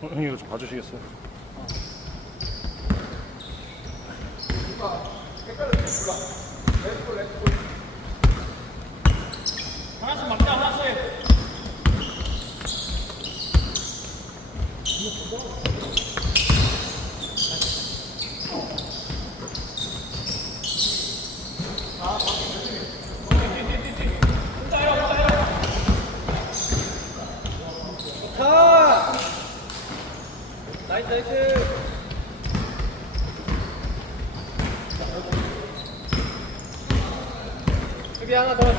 어, 형님 이거 좀 봐주시겠어요? 하나씩 막자, 하나씩! 가! 나이스 나이스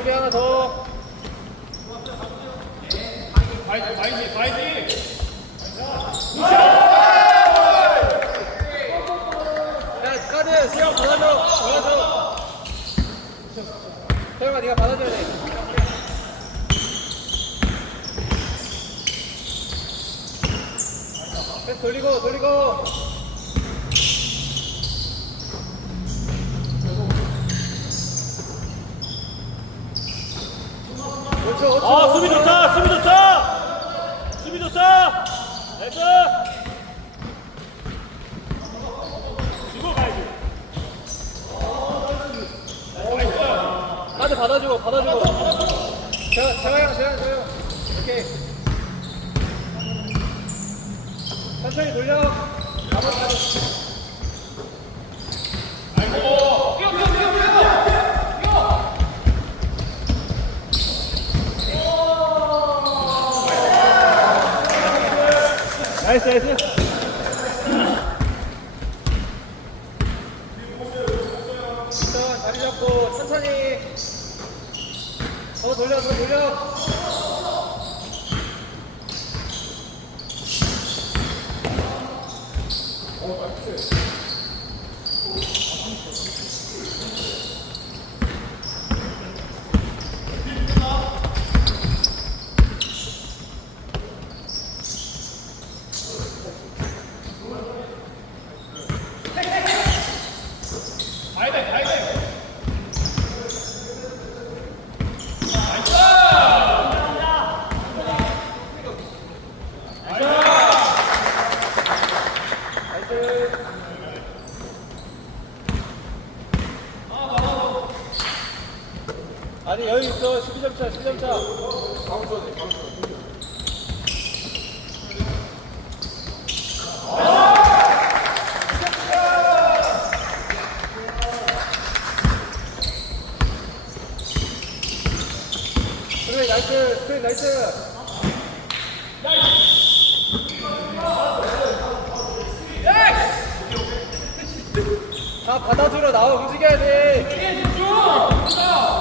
수비 하나 더. 돌리고 돌리고 아, 수비 좋다! 수비 좋다! 수비 좋다! 나이스! 주고 받아주고 받아주고 제가 제가 형 제가 제가 오케이 천천히 돌려 가만 가만 나이스, 나이스! 일단 자리 잡고 천천히 더 돌려 더 돌려 나이스 아니 여유 있어. 12점 차 12점 차. 스크린 나이스. 스크린 나이스. 다 받아주러 나와. 움직여야 돼. 아이! 태영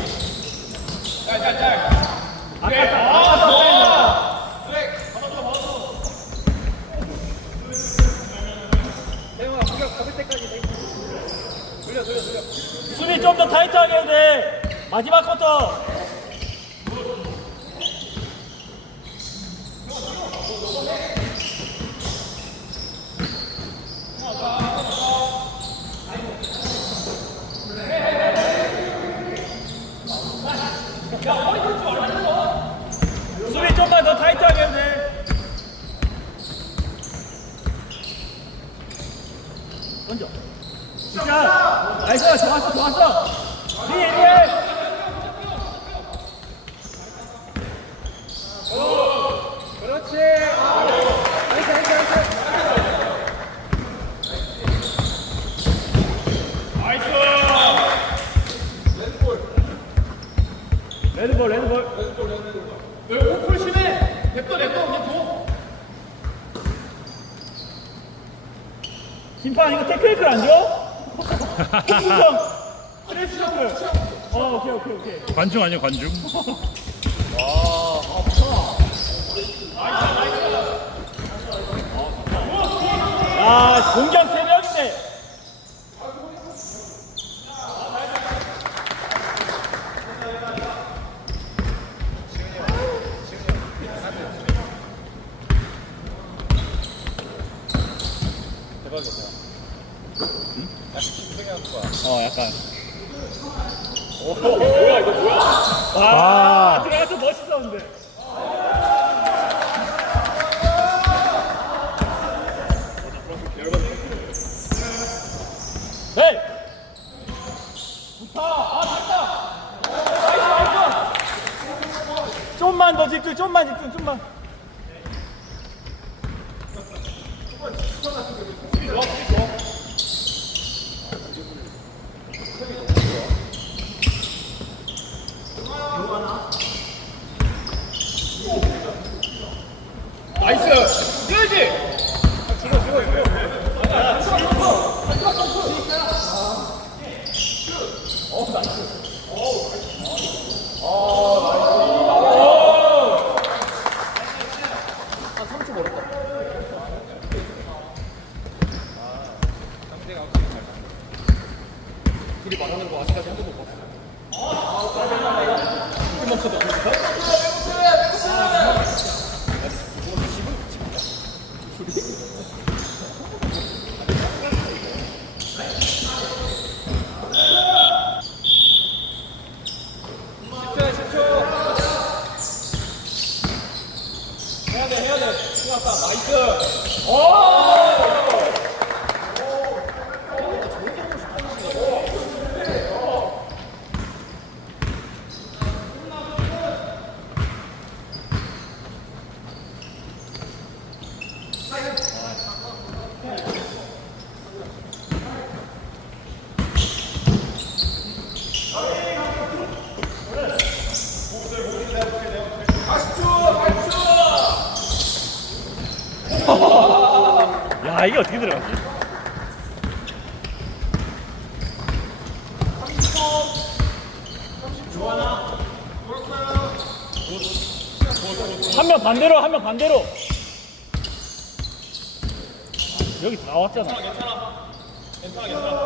아 공격 잡을 때까지 내- 돌려 돌려 돌려 수비 좀 더 타이트하게 해야 돼! 마지막 쿼터! 좀만 더 타이트하게 해야 돼! 던져! 진짜! 나이스! 좋았어, 좋았어! 뒤에, 뒤에! 그렇지 나이스 나이스 나이스 레드볼, 레드볼. 왜 오플 그냥 줘. 심판 이거 테크니컬 안 줘? 홍수정 스트레스 셔플 어 오케이 오케이 오케이 관중 아니에요 관중? 아 공격 세 명인데 대박이다. 어 약간. 뭐야 이거 뭐야? 와 들어가서 멋있었는데. 헤이! 좀만 더 집중 좀만 집중 좀만 나이스. 뛰어야지. 둘이 말하는 거 아직까지 한 번도 못 봤어. 해야 돼, 해야 돼. 수고했다. 나이스. 야 이게 어떻게 들어가지? 한 명 반대로 한 명 반대로 여기 나왔잖아 17초.